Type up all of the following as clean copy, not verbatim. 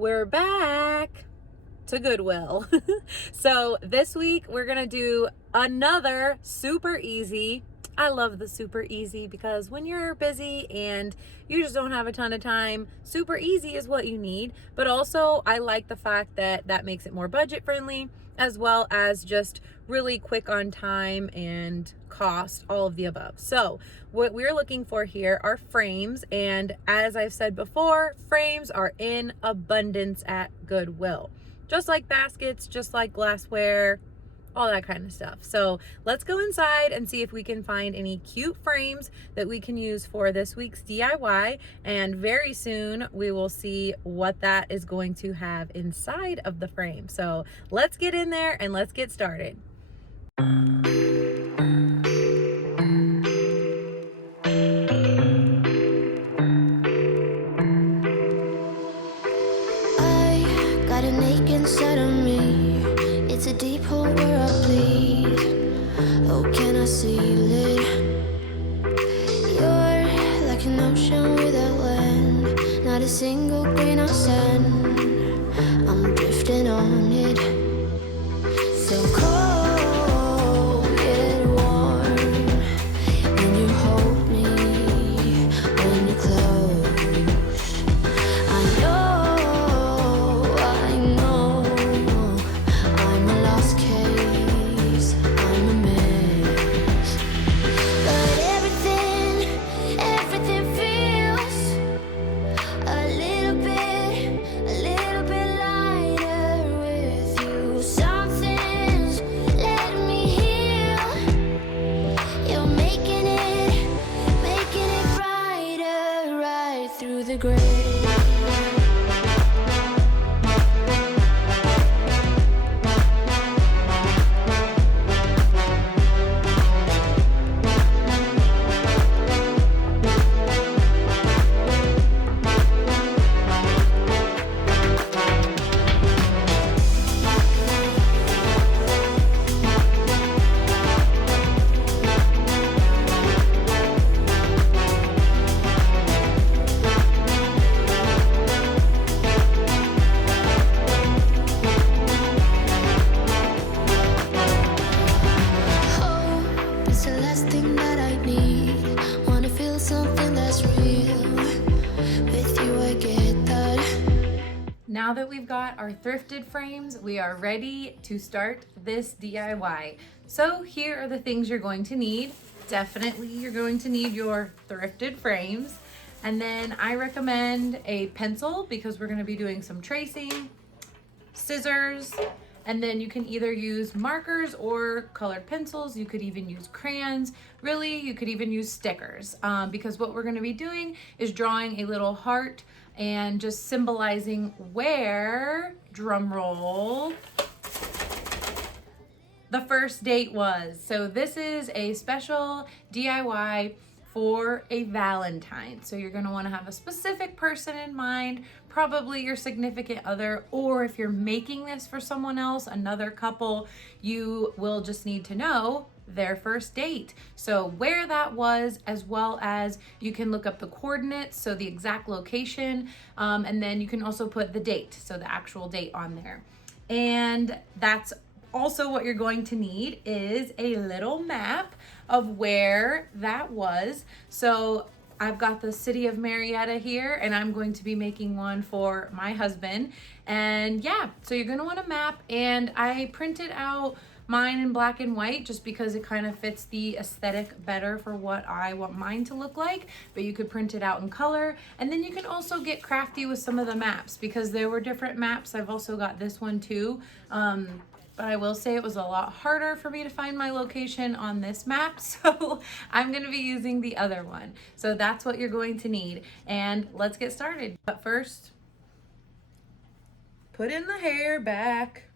We're back to Goodwill. So this week we're gonna do another super easy. I love the super easy because when you're busy and you just don't have a ton of time, super easy is what you need. But also I like the fact that that makes it more budget friendly, as well as just really quick on time and cost, all of the above. So what we're looking for here are frames, and as I've said before, frames are in abundance at Goodwill. Just like baskets, just like glassware, all that kind of stuff. So let's go inside and see if we can find any cute frames that we can use for this week's DIY. And very soon we will see what that is going to have inside of the frame. So let's get in there and let's get started. I got an ache inside of me. It's a deep hole where I bleed. Oh, can I seal it? You're like an ocean without land. Not a single grain of sand. I'm drifting on it. So cold yet warm. When you hold me, when you're close, I know I'm a lost case, I'm a mess. But everything feels a little bit lighter with you. Something's letting me heal. You're making it brighter, right through the gray. It's the last thing that I need. Wanna feel something that's real. With you I get that. Now that we've got our thrifted frames, we are ready to start this DIY. So here are the things you're going to need. Definitely you're going to need your thrifted frames. And then I recommend a pencil because we're going to be doing some tracing, scissors, and then you can either use markers or colored pencils. You could even use crayons. Really, you could even use stickers because what we're going to be doing is drawing a little heart and just symbolizing where, drum roll, the first date was. So this is a special DIY for a Valentine. So you're gonna wanna have a specific person in mind, probably your significant other, or if you're making this for someone else, another couple, you will just need to know their first date. So where that was, as well as you can look up the coordinates, so the exact location, and then you can also put the date, so the actual date on there. And that's also what you're going to need is a little map of where that was. So I've got the city of Marietta here, and I'm going to be making one for my husband. And yeah, so you're gonna want a map, and I printed out mine in black and white just because it kind of fits the aesthetic better for what I want mine to look like, but you could print it out in color. And then you can also get crafty with some of the maps because there were different maps. I've also got this one too. But I will say it was a lot harder for me to find my location on this map, so I'm gonna be using the other one. So that's what you're going to need, and let's get started. But first, put in the hair back.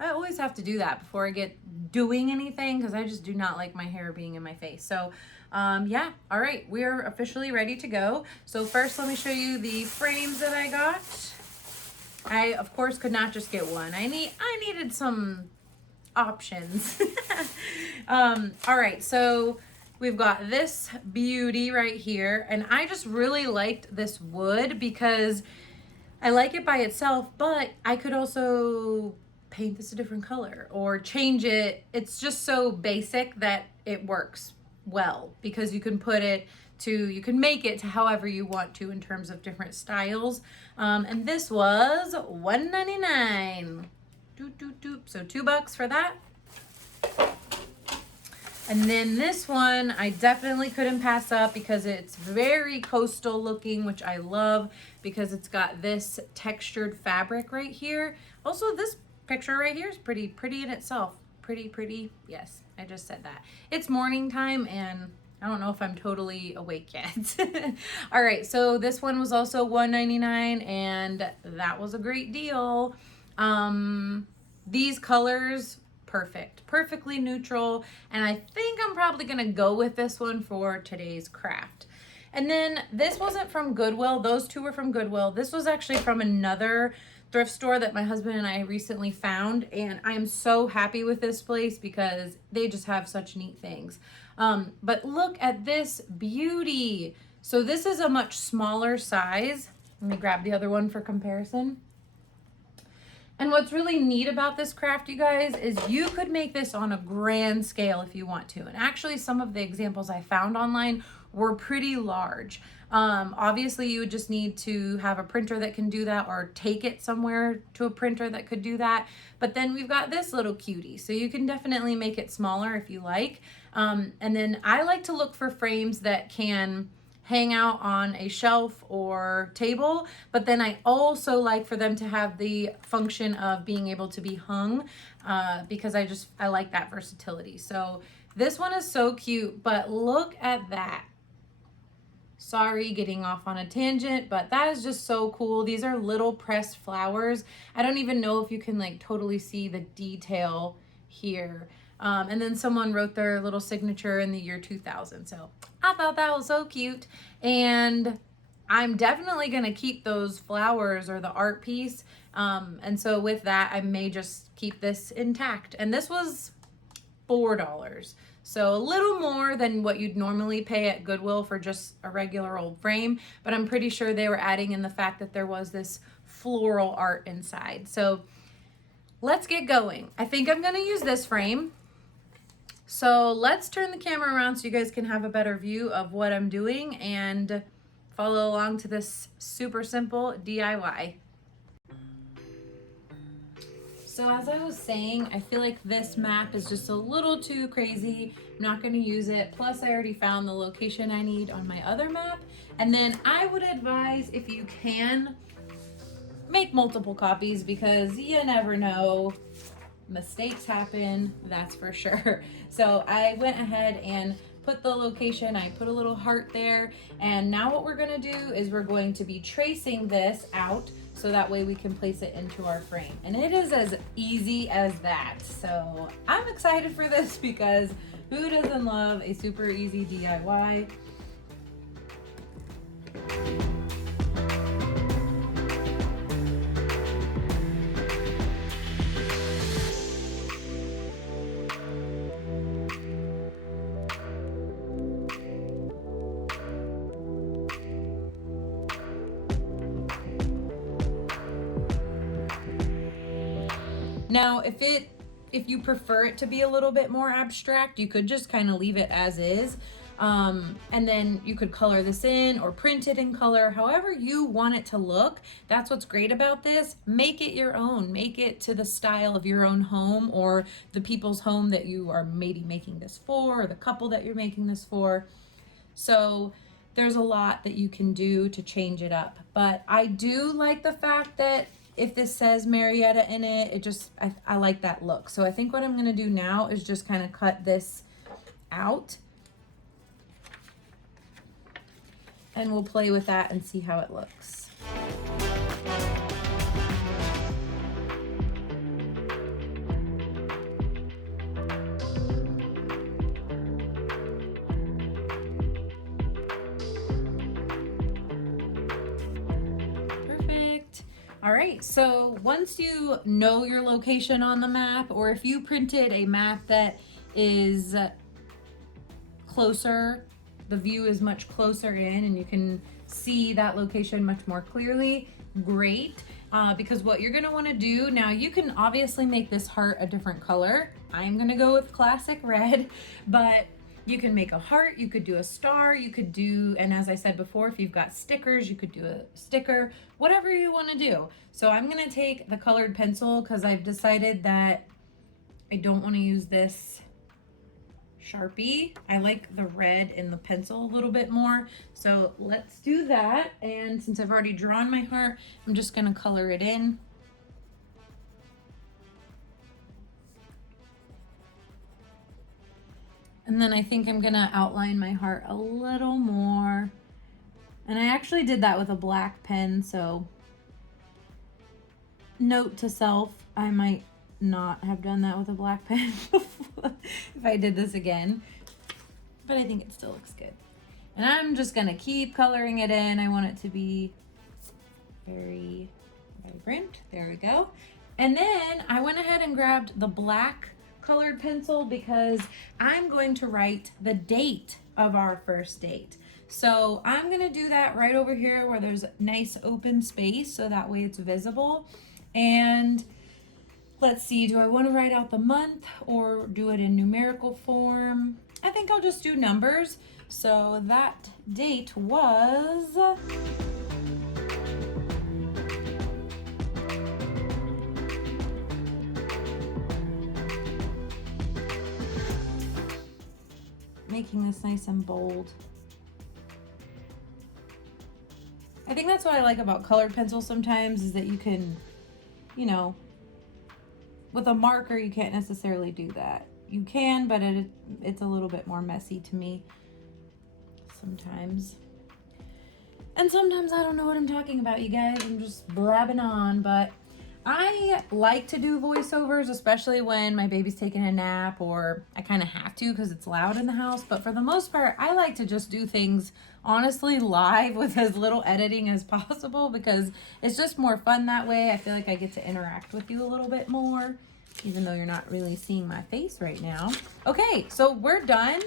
I always have to do that before I get doing anything because I just do not like my hair being in my face. So yeah, all right, we're officially ready to go. So first, let me show you the frames that I got. I, of course, could not just get one. I needed some options. All right, so we've got this beauty right here, and I just really liked this wood because I like it by itself, but I could also paint this a different color or change it. It's just so basic that it works well because you can make it to however you want to in terms of different styles. And this was $1.99. Doop, doop, doop. So $2 for that. And then this one I definitely couldn't pass up because it's very coastal looking, which I love because it's got this textured fabric right here. Also, this picture right here is pretty in itself. Pretty. Yes, I just said that. It's morning time and I don't know if I'm totally awake yet. All right, so this one was also $1.99 and that was a great deal. These colors, perfectly neutral, and I think I'm probably gonna go with this one for today's craft. And then this wasn't from Goodwill. Those two were from Goodwill. This was actually from another thrift store that my husband and I recently found, and I am so happy with this place because they just have such neat things. But look at this beauty. So this is a much smaller size. Let me grab the other one for comparison. And what's really neat about this craft, you guys, is you could make this on a grand scale if you want to. And actually, some of the examples I found online were pretty large. Obviously, you would just need to have a printer that can do that or take it somewhere to a printer that could do that. But then we've got this little cutie. So you can definitely make it smaller if you like. And then I like to look for frames that can hang out on a shelf or table, but then I also like for them to have the function of being able to be hung because I like that versatility. So this one is so cute, but look at that. Sorry, getting off on a tangent, but that is just so cool. These are little pressed flowers. I don't even know if you can like totally see the detail here. And then someone wrote their little signature in the year 2000. So I thought that was so cute. And I'm definitely going to keep those flowers or the art piece. And so with that, I may just keep this intact. And this was $4. So a little more than what you'd normally pay at Goodwill for just a regular old frame. But I'm pretty sure they were adding in the fact that there was this floral art inside. So let's get going. I think I'm going to use this frame. So let's turn the camera around so you guys can have a better view of what I'm doing and follow along to this super simple DIY. So as I was saying, I feel like this map is just a little too crazy. I'm not going to use it. Plus, I already found the location I need on my other map. And then I would advise, if you can, make multiple copies because you never know. Mistakes happen, that's for sure. So I went ahead and put the location, I put a little heart there, and now what we're gonna do is we're going to be tracing this out so that way we can place it into our frame. And it is as easy as that. So I'm excited for this because who doesn't love a super easy DIY? Now, if you prefer it to be a little bit more abstract, you could just kind of leave it as is. And then you could color this in or print it in color, however you want it to look. That's what's great about this. Make it your own. Make it to the style of your own home or the people's home that you are maybe making this for, or the couple that you're making this for. So there's a lot that you can do to change it up. But I do like the fact that if this says Marietta in it, I like that look. So I think what I'm gonna do now is just kind of cut this out. And we'll play with that and see how it looks. All right, so once you know your location on the map, or if you printed a map that is closer, the view is much closer in and you can see that location much more clearly, great because what you're gonna wanna do, now you can obviously make this heart a different color. I'm gonna go with classic red, but you can make a heart, you could do a star, you could do, and as I said before, if you've got stickers, you could do a sticker, whatever you wanna do. So I'm gonna take the colored pencil because I've decided that I don't wanna use this Sharpie. I like the red in the pencil a little bit more. So let's do that. And since I've already drawn my heart, I'm just gonna color it in. And then I think I'm gonna outline my heart a little more. And I actually did that with a black pen, so note to self, I might not have done that with a black pen if I did this again. But I think it still looks good. And I'm just gonna keep coloring it in. I want it to be very vibrant. There we go. And then I went ahead and grabbed the black colored pencil because I'm going to write the date of our first date. So I'm gonna do that right over here where there's nice open space so that way it's visible. And let's see, do I want to write out the month or do it in numerical form? I think I'll just do numbers. So that date was making this nice and bold. I think that's what I like about colored pencils sometimes is that you can, you know, with a marker you can't necessarily do that. You can, but it's a little bit more messy to me sometimes. And sometimes I don't know what I'm talking about, you guys. I'm just blabbing on, but I like to do voiceovers, especially when my baby's taking a nap or I kind of have to because it's loud in the house. But for the most part, I like to just do things honestly live with as little editing as possible because it's just more fun that way. I feel like I get to interact with you a little bit more, even though you're not really seeing my face right now. Okay, so we're done.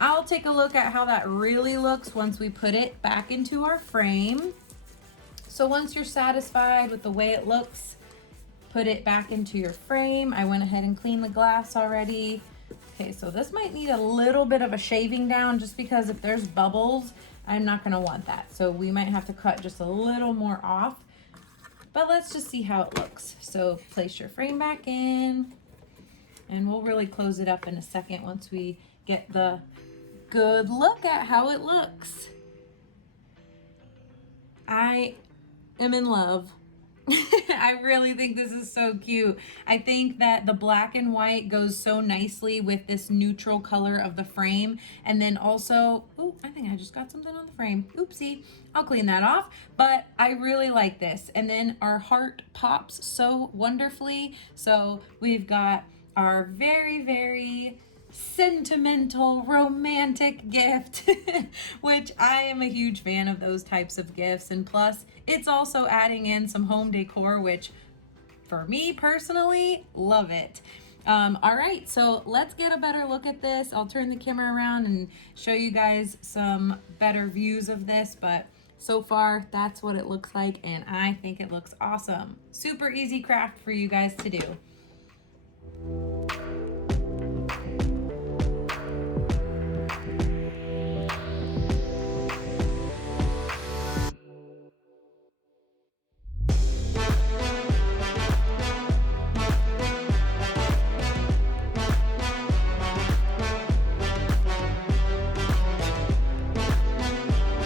I'll take a look at how that really looks once we put it back into our frame. So once you're satisfied with the way it looks, put it back into your frame. I went ahead and cleaned the glass already. Okay, so this might need a little bit of a shaving down just because if there's bubbles, I'm not gonna want that. So we might have to cut just a little more off, but let's just see how it looks. So place your frame back in and we'll really close it up in a second once we get the good look at how it looks. I am in love. I really think this is so cute. I think that the black and white goes so nicely with this neutral color of the frame. And then also, oh, I think I just got something on the frame. Oopsie, I'll clean that off. But I really like this. And then our heart pops so wonderfully. So we've got our very, very sentimental, romantic gift, which I am a huge fan of those types of gifts. And plus, it's also adding in some home decor, which for me personally, love it. All right, so let's get a better look at this. I'll turn the camera around and show you guys some better views of this, but so far that's what it looks like and I think it looks awesome. Super easy craft for you guys to do.